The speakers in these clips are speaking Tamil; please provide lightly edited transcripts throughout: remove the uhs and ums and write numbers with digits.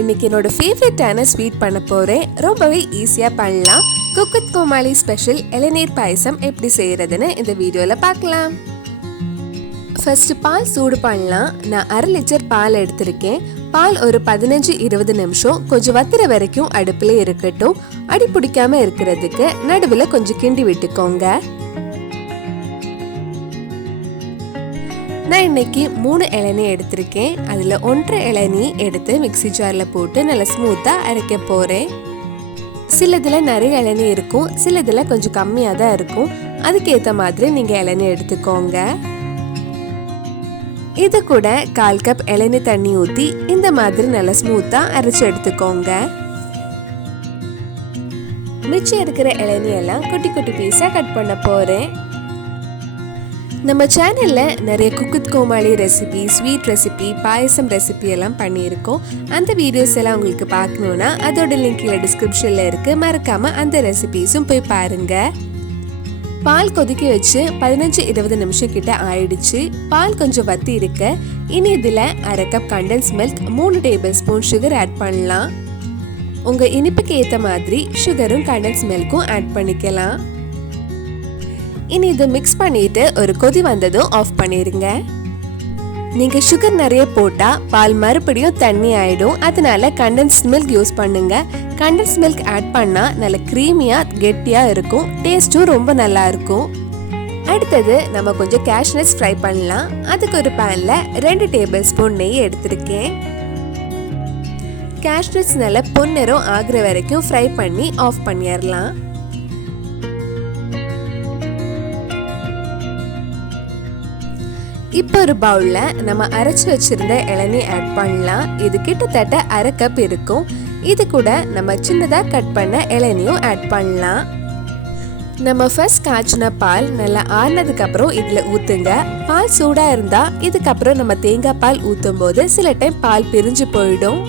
இன்னைக்கு என்னோட ஃபேவரட்டான ஸ்வீட் பண்ண போறேன். ரொம்பவே ஈஸியா பண்ணலாம். குக்குத் கோமாளி ஸ்பெஷல் இளநீர் பாயசம் எப்படி செய்யறதுன்னு இந்த வீடியோல பார்க்கலாம். ஃபர்ஸ்ட் பால் சூடு பண்ணலாம். நான் 1/2 லிட்டர் பால் எடுத்திருக்கேன். பால் ஒரு 15-20 நிமிஷம் கொஞ்சம் வத்துற வரைக்கும் அடுப்புல இருக்கட்டும். அடி பிடிக்காம இருக்கிறதுக்கு நடுவில் கொஞ்சம் கிண்டி விட்டுக்கோங்க. நான் இன்னைக்கு 3 இளநீ எடுத்திருக்கேன். அதில் 1.5 இளநீ எடுத்து மிக்சி ஜாரில் போட்டு நல்லா ஸ்மூத்தாக அரைக்க போகிறேன். சிலதில் நிறைய இளநீ இருக்கும், சிலதில் கொஞ்சம் கம்மியாக தான் இருக்கும். அதுக்கேற்ற மாதிரி நீங்கள் இளநீ எடுத்துக்கோங்க. இது கூட 1/4 கப் இளநீ தண்ணி ஊற்றி இந்த மாதிரி நல்லா ஸ்மூத்தாக அரைச்சி எடுத்துக்கோங்க. மிச்சம் இருக்கிற இளநியெல்லாம் குட்டி குட்டி பீஸாக கட் பண்ண போகிறேன். நம்ம சேனலில் நிறைய குக்குத் கோமாளி ரெசிபி, ஸ்வீட் ரெசிபி, பாயசம் ரெசிபி எல்லாம் பண்ணியிருக்கோம். அந்த வீடியோஸ் எல்லாம் உங்களுக்கு பார்க்கணுன்னா அதோட லிங்க் கீழே டிஸ்கிரிப்ஷனில் இருக்குது. மறக்காமல் அந்த ரெசிபீஸும் போய் பாருங்கள். பால் கொதிக்க வச்சு 15-20 நிமிஷம் கிட்ட ஆயிடுச்சு. பால் கொஞ்சம் வத்தி இருக்க. இனி இதில் 1/2 cup condensed milk, 3 tablespoon sugar add பண்ணலாம். உங்கள் இனிப்புக்கு ஏற்ற மாதிரி சுகரும் கண்டென்ஸ் மில்க்கும் ஆட் பண்ணிக்கலாம். இனி இதை மிக்ஸ் பண்ணிட்டு ஒரு கொதி வந்ததும் ஆஃப் பண்ணிருங்க. நீங்க சுகர் நிறைய போட்டா பால் மறுபடியும் தண்ணி ஆயிடும். அதனால கண்டென்ஸ்ட் மில்க் யூஸ் பண்ணுங்க. கண்டென்ஸ்ட் மில்க் ஆட் பண்ணா நல்ல கிரீமியா கெட்டியா இருக்கும். டேஸ்டும் ரொம்ப நல்லா இருக்கும். அடுத்தது நம்ம கொஞ்சம் கேஷ்நட்ஸ் ஃப்ரை பண்ணலாம். அதுக்கு ஒரு பேன்ல 2 டேபிள் ஸ்பூன் நெய் எடுத்திருக்கேன். கேஷ்நட்ஸ் நல்ல பொன்னிறம் ஆகுற வரைக்கும் ஃப்ரை பண்ணி ஆஃப் பண்ணிடலாம். இப்போ ஒரு பவுல்ல நம்ம அரைச்சு வச்சிருந்த இளநீ ஆட் பண்ணலாம். இது கிட்டத்தட்ட 1/2 கப் இருக்கும். இது கூட நம்ம சின்னதா கட் பண்ண இளநியும் ஆட் பண்ணலாம். நம்ம ஃபர்ஸ்ட் காய்ச்சின பால் நல்லா ஆறுனதுக்கு அப்புறம் இதுல ஊத்துங்க. பால் சூடா இருந்தா இதுக்கப்புறம் நம்ம தேங்காய் பால் ஊத்தும் போது சில டைம் பால் பிரிஞ்சு போயிடும்.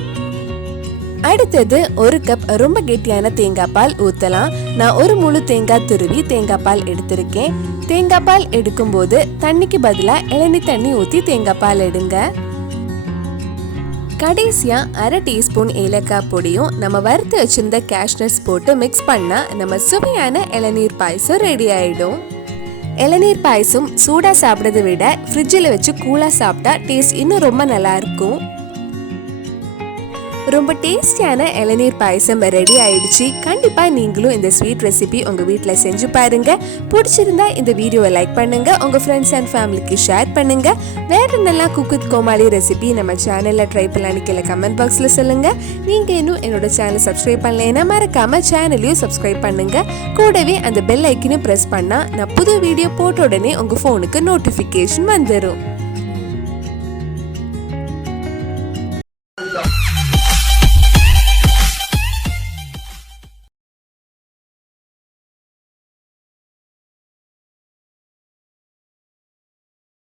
அடுத்தது 1 கப் ரொம்ப கெட்டியான தேங்காய் பால் ஊத்தலாம். நான் ஒரு முழு தேங்காய் துருவி தேங்காய் பால் எடுத்திருக்கேன். தேங்காய் பால் எடுக்கும் போது தண்ணிக்கு பதிலா இளநீ தண்ணி ஊத்தி தேங்காய் பால் எடுங்க. கடைசியா 1/2 டீஸ்பூன் ஏலக்காய் பொடியும் நம்ம வறுத்து வச்சிருந்த கேஷ்நட்ஸ் போட்டு மிக்ஸ் பண்ணா நம்ம சுவையான இளநீர் பாயசம் ரெடி ஆயிடும். இளநீர் பாயசம் சூடா சாப்பிடறதை விட ஃப்ரிட்ஜில் வச்சு கூலா சாப்பிட்டா டேஸ்ட் இன்னும் ரொம்ப நல்லா இருக்கும். ரொம்ப டேஸ்டியான இளநீர் பாயசம் ரெடி ஆயிடுச்சு. கண்டிப்பா நீங்களும் இந்த ஸ்வீட் ரெசிபி உங்க வீட்ல செஞ்சு பாருங்க. பிடிச்சிருந்தா இந்த வீடியோவை லைக் பண்ணுங்க, உங்க ஃப்ரெண்ட்ஸ் அண்ட் ஃபேமிலிக்கு ஷேர் பண்ணுங்க. வேற என்னெல்லாம் குக்குத் கோமாளி ரெசிபி நம்ம சேனல்ல ட்ரை பண்ணலான்னு கீழே கமெண்ட் பாக்ஸ்ல சொல்லுங்க. நீங்க இன்னும் என்னோட சேனல் சப்ஸ்கிரைப் பண்ணலைன்னா மறக்காம சேனலையும் சப்ஸ்கிரைப் பண்ணுங்க. கூடவே அந்த பெல் ஐக்கனையும் பிரஸ் பண்ணா நான் புது வீடியோ போட்ட உடனே உங்க போனுக்கு நோட்டிபிகேஷன் வந்துடும்.